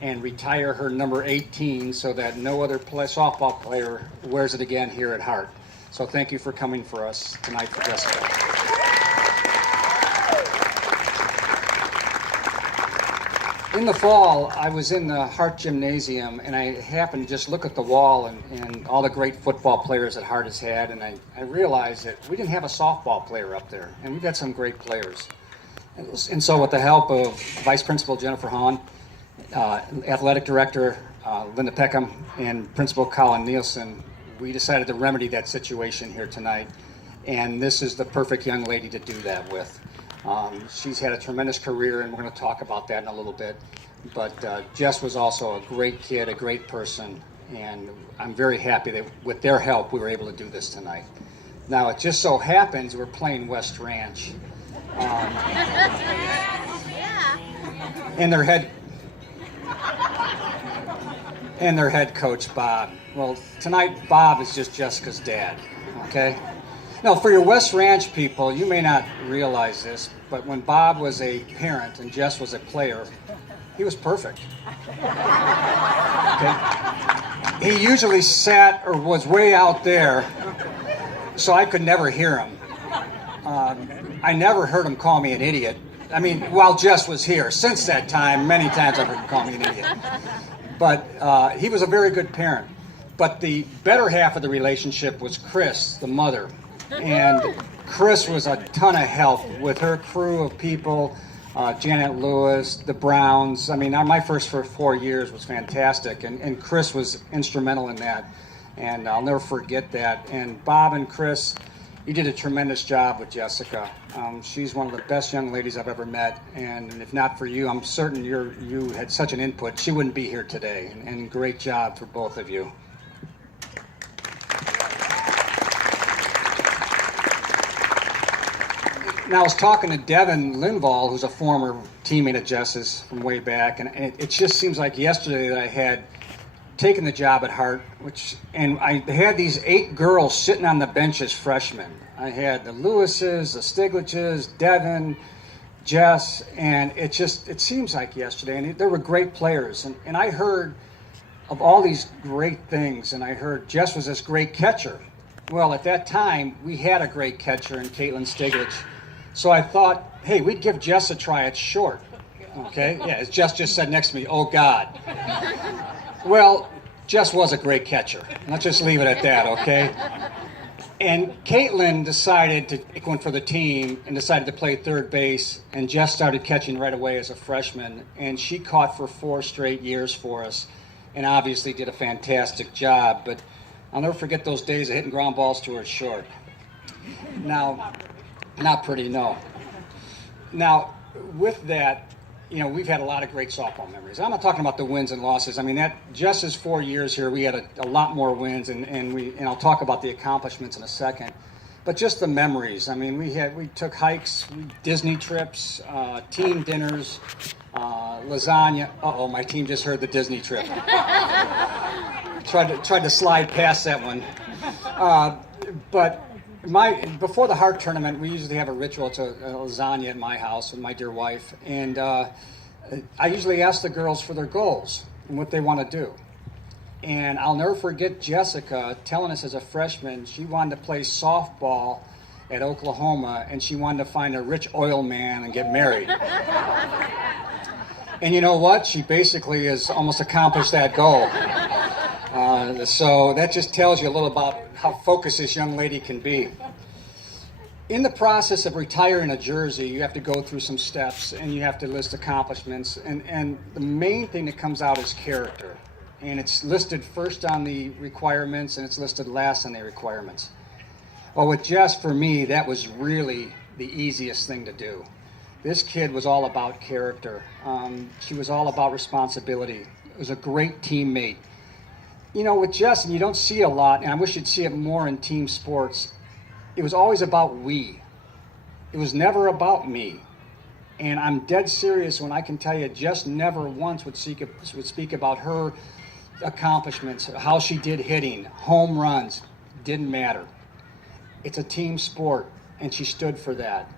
and retire her number 18 so that no other softball player wears it again here at Hart. So thank you for coming for us tonight for Jessica. In the fall, I was in the Hart Gymnasium, and I happened to just look at the wall and all the great football players that Hart has had, and I realized that we didn't have a softball player up there, and we've got some great players. And so with the help of Vice Principal Jennifer Hahn, Athletic Director Linda Peckham, and Principal Colin Nielsen, we decided to remedy that situation here tonight, and this is the perfect young lady to do that with. She's had a tremendous career, and we're going to talk about that in a little bit. But Jess was also a great kid, a great person, and I'm very happy that with their help we were able to do this tonight. Now, it just so happens we're playing West Ranch. And their head coach, Bob. Well, tonight, Bob is just Jessica's dad, okay? Now, for your West Ranch people, you may not realize this, but when Bob was a parent and Jess was a player, he was perfect. Okay? He usually sat or was way out there, so I could never hear him. I never heard him call me an idiot. I mean, while Jess was here. Since that time, many times I've heard him call me an idiot. But he was a very good parent. But the better half of the relationship was Chris, the mother. And Chris was a ton of help with her crew of people, Janet Lewis, the Browns. I mean, my first 4 years was fantastic, and Chris was instrumental in that. And I'll never forget that. And Bob and Chris, you did a tremendous job with Jessica. She's one of the best young ladies I've ever met, and if not for you, I'm certain you had such an input. She wouldn't be here today, and great job for both of you. Now, I was talking to Devin Linval, who's a former teammate of Jess's from way back, and it just seems like yesterday that I had taken the job at Hart, and I had these 8 girls sitting on the bench as freshmen. I had the Lewises, the Stiglitzes, Devin, Jess, and it seems like yesterday, and they were great players, and I heard of all these great things, and I heard Jess was this great catcher. Well, at that time, we had a great catcher in Caitlin Stiglitz. So I thought, hey, we'd give Jess a try at short, okay? Yeah, as Jess just said next to me, oh, God. Well, Jess was a great catcher. Let's just leave it at that, okay? And Caitlin decided to take one for the team and decided to play third base, and Jess started catching right away as a freshman, and she caught for 4 straight years for us, and obviously did a fantastic job, but I'll never forget those days of hitting ground balls to her short. Now, not pretty, no. Now, with that, we've had a lot of great softball memories. I'm not talking about the wins and losses. I mean, just as 4 years here, we had a lot more wins, and I'll talk about the accomplishments in a second. But just the memories. I mean, we took hikes, Disney trips, team dinners, lasagna. Uh-oh, my team just heard the Disney trip. Tried to slide past that one. But before the Hart tournament, we usually have a ritual. It's a lasagna at my house with my dear wife, and I usually ask the girls for their goals and what they want to do. And I'll never forget Jessica telling us as a freshman she wanted to play softball at Oklahoma, and she wanted to find a rich oil man and get married. And you know what? She basically has almost accomplished that goal. So that just tells you a little about how focused this young lady can be. In the process of retiring a jersey, you have to go through some steps, and you have to list accomplishments. And the main thing that comes out is character. And it's listed first on the requirements, and it's listed last on the requirements. Well, with Jess, for me, that was really the easiest thing to do. This kid was all about character. She was all about responsibility. It was a great teammate. With Jess, and you don't see a lot, and I wish you'd see it more in team sports, it was always about we. It was never about me. And I'm dead serious when I can tell you Jess never once would speak about her accomplishments, how she did hitting, home runs. Didn't matter. It's a team sport, and she stood for that.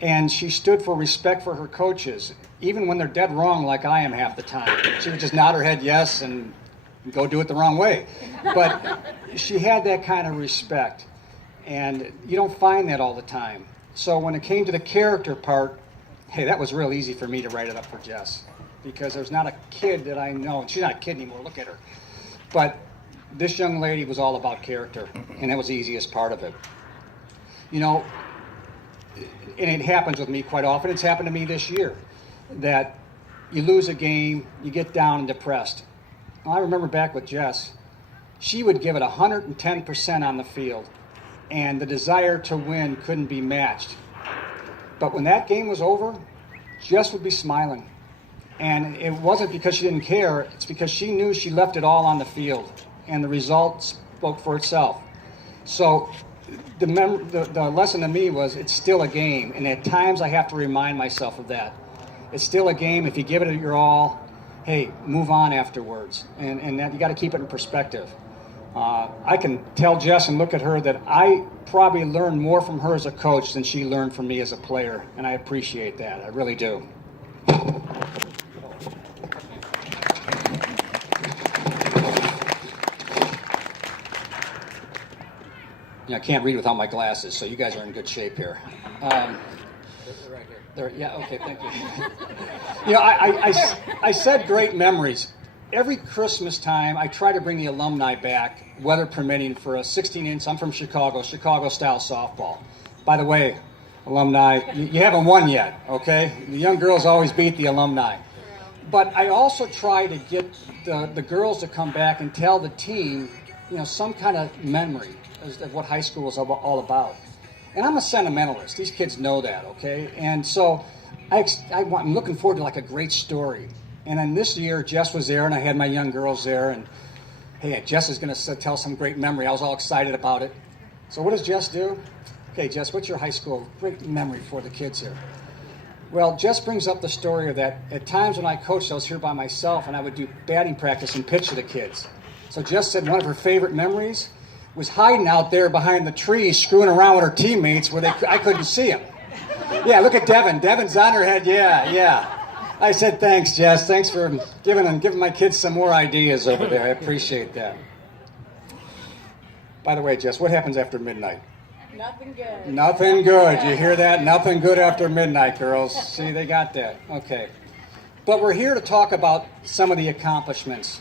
And she stood for respect for her coaches, even when they're dead wrong like I am half the time. She would just nod her head yes and go do it the wrong way. But she had that kind of respect, and you don't find that all the time. So when it came to the character part, hey, that was real easy for me to write it up for Jess, because there's not a kid that I know, and she's not a kid anymore, look at her. But this young lady was all about character, and that was the easiest part of it. You know, and it happens with me quite often. It's happened to me this year, that you lose a game, you get down and depressed. I remember back with Jess, she would give it 110% on the field, and the desire to win couldn't be matched. But when that game was over, Jess would be smiling. And it wasn't because she didn't care, it's because she knew she left it all on the field, and the result spoke for itself. So the lesson to me was, it's still a game, and at times I have to remind myself of that. It's still a game. If you give it your all, hey, move on afterwards, and that, you got to keep it in perspective. I can tell Jess and look at her that I probably learned more from her as a coach than she learned from me as a player, and I appreciate that. I really do. Yeah, I can't read without my glasses, so you guys are in good shape here. They're right here. Yeah, okay, thank you. You know, I said great memories. Every Christmas time, I try to bring the alumni back, weather permitting, for a 16-inch. I'm from Chicago style softball. By the way, alumni, you haven't won yet, okay? The young girls always beat the alumni. But I also try to get the girls to come back and tell the team, you know, some kind of memory of what high school is all about. And I'm a sentimentalist. These kids know that, okay? And so I'm looking forward to like a great story. And then this year, Jess was there, and I had my young girls there, and hey, Jess is going to tell some great memory. I was all excited about it. So what does Jess do? Okay, Jess, what's your high school great memory for the kids here? Well, Jess brings up the story of that. At times when I coached, I was here by myself, and I would do batting practice and pitch to the kids. So Jess said one of her favorite memories was hiding out there behind the trees, screwing around with her teammates where I couldn't see them. Yeah, look at Devin. Devin's on her head. Yeah. I said, thanks, Jess. Thanks for giving my kids some more ideas over there. I appreciate that. By the way, Jess, what happens after midnight? Nothing good. Nothing good. You hear that? Nothing good after midnight, girls. See, they got that. Okay. But we're here to talk about some of the accomplishments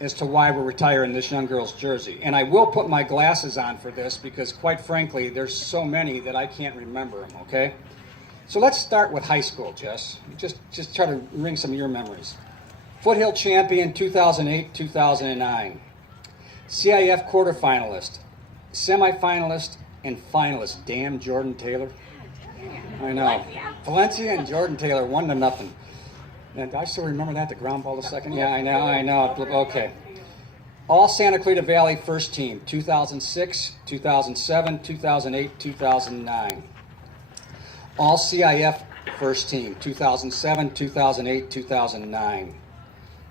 as to why we're retiring this young girl's jersey. And I will put my glasses on for this because, quite frankly, there's so many that I can't remember them, okay? So let's start with high school, Jess. Just try to ring some of your memories. Foothill champion 2008, 2009. CIF quarterfinalist, semifinalist, and finalist. Damn Jordan Taylor. I know. Valencia and Jordan Taylor, 1-0. And I still remember that, the ground ball the second. Yeah, I know. Okay. All Santa Clarita Valley first team, 2006, 2007, 2008, 2009. All CIF first team, 2007, 2008, 2009.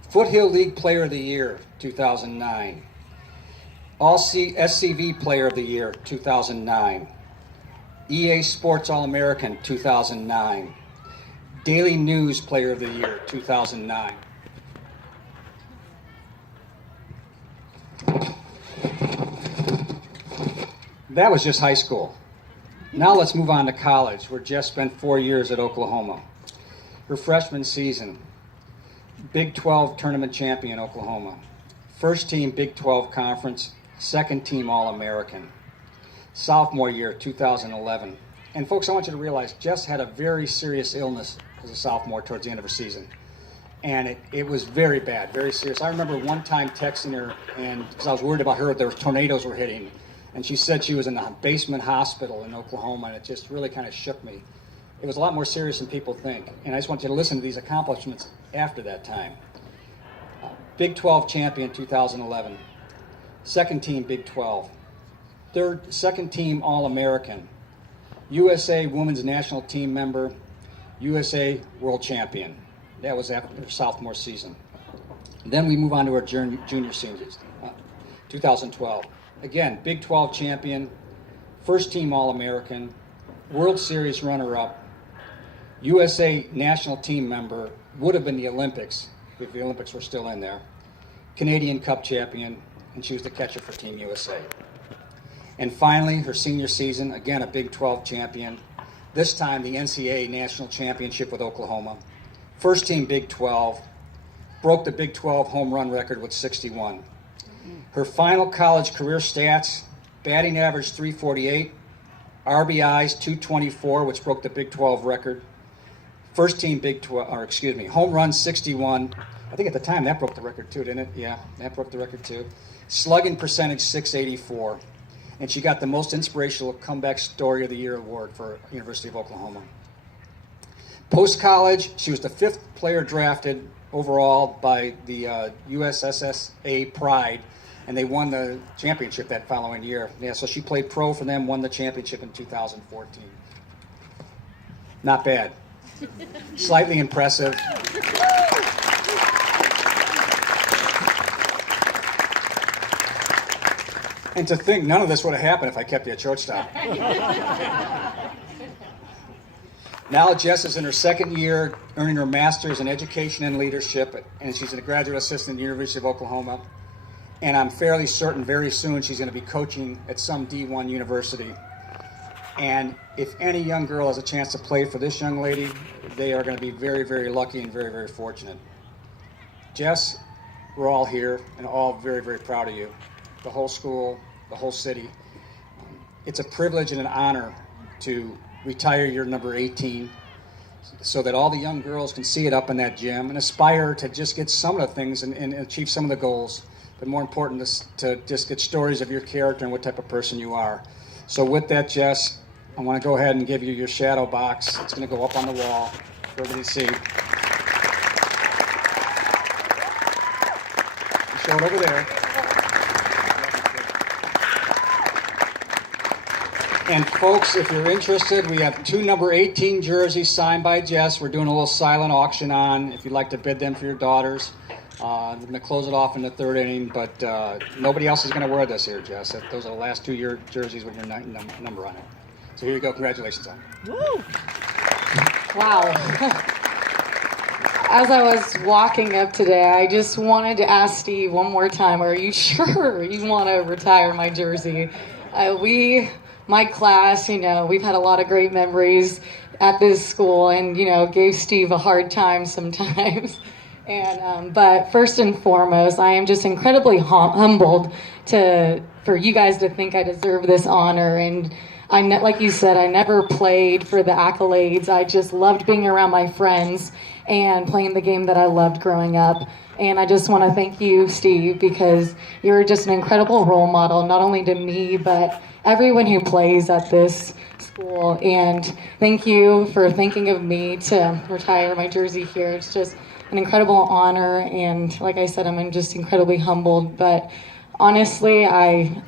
Foothill League Player of the Year, 2009. All SCV Player of the Year, 2009. EA Sports All-American, 2009. Daily News Player of the Year, 2009. That was just high school. Now let's move on to college, where Jess spent 4 years at Oklahoma. Her freshman season, Big 12 tournament champion, Oklahoma. First team Big 12 conference, second team All-American. Sophomore year, 2011. And folks, I want you to realize Jess had a very serious illness as a sophomore towards the end of her season. And it was very bad, very serious. I remember one time texting her, and because I was worried about her, there tornadoes were hitting. And she said she was in a basement hospital in Oklahoma, and it just really kind of shook me. It was a lot more serious than people think. And I just want you to listen to these accomplishments after that time. Big 12 champion 2011. Second team Big 12. Second team All-American. USA Women's National Team member. USA World Champion. That was after her sophomore season. Then we move on to our junior seniors. 2012. Again, Big 12 champion, first team All-American, World Series runner-up, USA national team member, would have been the Olympics if the Olympics were still in there, Canadian Cup champion, and she was the catcher for Team USA. And finally, her senior season, again a Big 12 champion, this time the NCAA national championship with Oklahoma. First team Big 12, broke the Big 12 home run record with 61. Her final college career stats, batting average 348, RBIs 224, which broke the Big 12 record. First team home run 61. I think at the time that broke the record too, didn't it? Yeah, that broke the record too. Slugging percentage 684. And she got the most inspirational comeback story of the year award for University of Oklahoma. Post-college, she was the 5th player drafted overall by the USSSA Pride, and they won the championship that following year. Yeah, so she played pro for them, won the championship in 2014. Not bad. Slightly impressive. And to think none of this would have happened if I kept you at shortstop. Now Jess is in her second year, earning her master's in education and leadership, and she's a graduate assistant at the University of Oklahoma. And I'm fairly certain very soon she's going to be coaching at some D1 university. And if any young girl has a chance to play for this young lady, they are going to be very, very lucky and very, very fortunate. Jess, we're all here and all very, very proud of you. The whole school, the whole city. It's a privilege and an honor to retire your number 18 so that all the young girls can see it up in that gym and aspire to just get some of the things and achieve some of the goals. But more important is to just get stories of your character and what type of person you are. So with that, Jess, I want to go ahead and give you your shadow box. It's going to go up on the wall for everybody to see. Show it over there. And folks, if you're interested, we have 2 number 18 jerseys signed by Jess. We're doing a little silent auction on if you'd like to bid them for your daughters. We're going to close it off in the 3rd inning, but nobody else is going to wear this here, Jess. Those are the last 2 year jerseys with your number on it. So here you go. Congratulations on it. Woo! Wow. As I was walking up today, I just wanted to ask Steve one more time, are you sure you want to retire my jersey? My class, we've had a lot of great memories at this school and, gave Steve a hard time sometimes. And but first and foremost, I am just incredibly humbled for you guys to think I deserve this honor. And like you said, I never played for the accolades. I just loved being around my friends and playing the game that I loved growing up. And I just want to thank you, Steve, because you're just an incredible role model, not only to me, but everyone who plays at this school. And thank you for thinking of me to retire my jersey here. It's just an incredible honor. And like I said, I'm just incredibly humbled. But honestly, I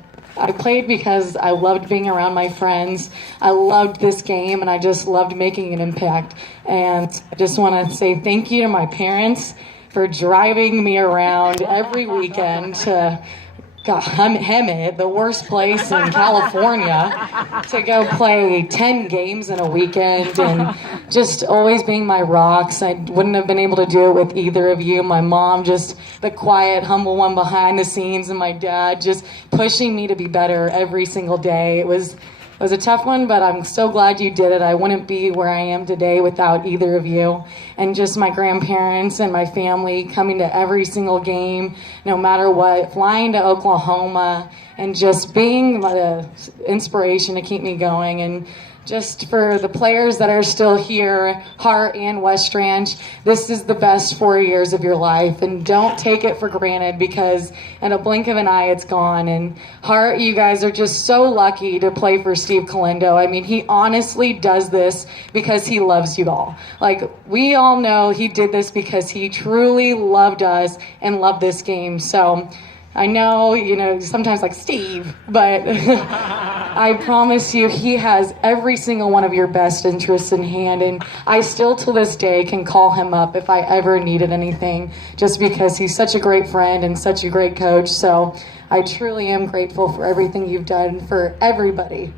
played because I loved being around my friends. I loved this game, and I just loved making an impact. And I just want to say thank you to my parents for driving me around every weekend to Hemet, the worst place in California, to go play 10 games in a weekend, and just always being my rocks. I wouldn't have been able to do it with either of you. My mom, just the quiet, humble one behind the scenes, and my dad just pushing me to be better every single day. It was a tough one, but I'm so glad you did it. I wouldn't be where I am today without either of you. And just my grandparents and my family coming to every single game, no matter what, flying to Oklahoma, and just being the inspiration to keep me going. And just for the players that are still here, Hart and West Ranch, this is the best 4 years of your life, and don't take it for granted, because in a blink of an eye it's gone. And Hart, you guys are just so lucky to play for Steve Calindo. I mean, he honestly does this because he loves you all. Like, we all know he did this because he truly loved us and loved this game. So I know, sometimes like Steve, but I promise you he has every single one of your best interests in hand, and I still to this day can call him up if I ever needed anything, just because he's such a great friend and such a great coach. So I truly am grateful for everything you've done for everybody.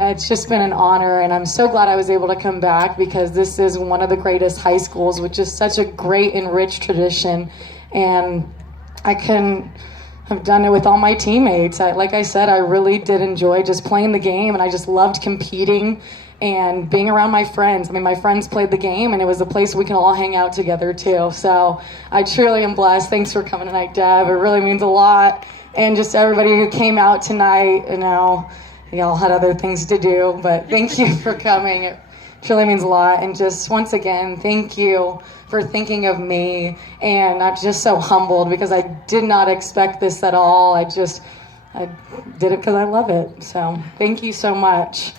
It's just been an honor, and I'm so glad I was able to come back because this is one of the greatest high schools, which is such a great and rich tradition. And I couldn't have done it with all my teammates. Like I said, I really did enjoy just playing the game, and I just loved competing and being around my friends. I mean, my friends played the game, and it was a place we can all hang out together too. So I truly am blessed. Thanks for coming tonight, Deb. It really means a lot. And just everybody who came out tonight, y'all had other things to do, but thank you for coming. It truly means a lot. And just once again, thank you for thinking of me. And I'm just so humbled because I did not expect this at all. I did it because I love it. So thank you so much.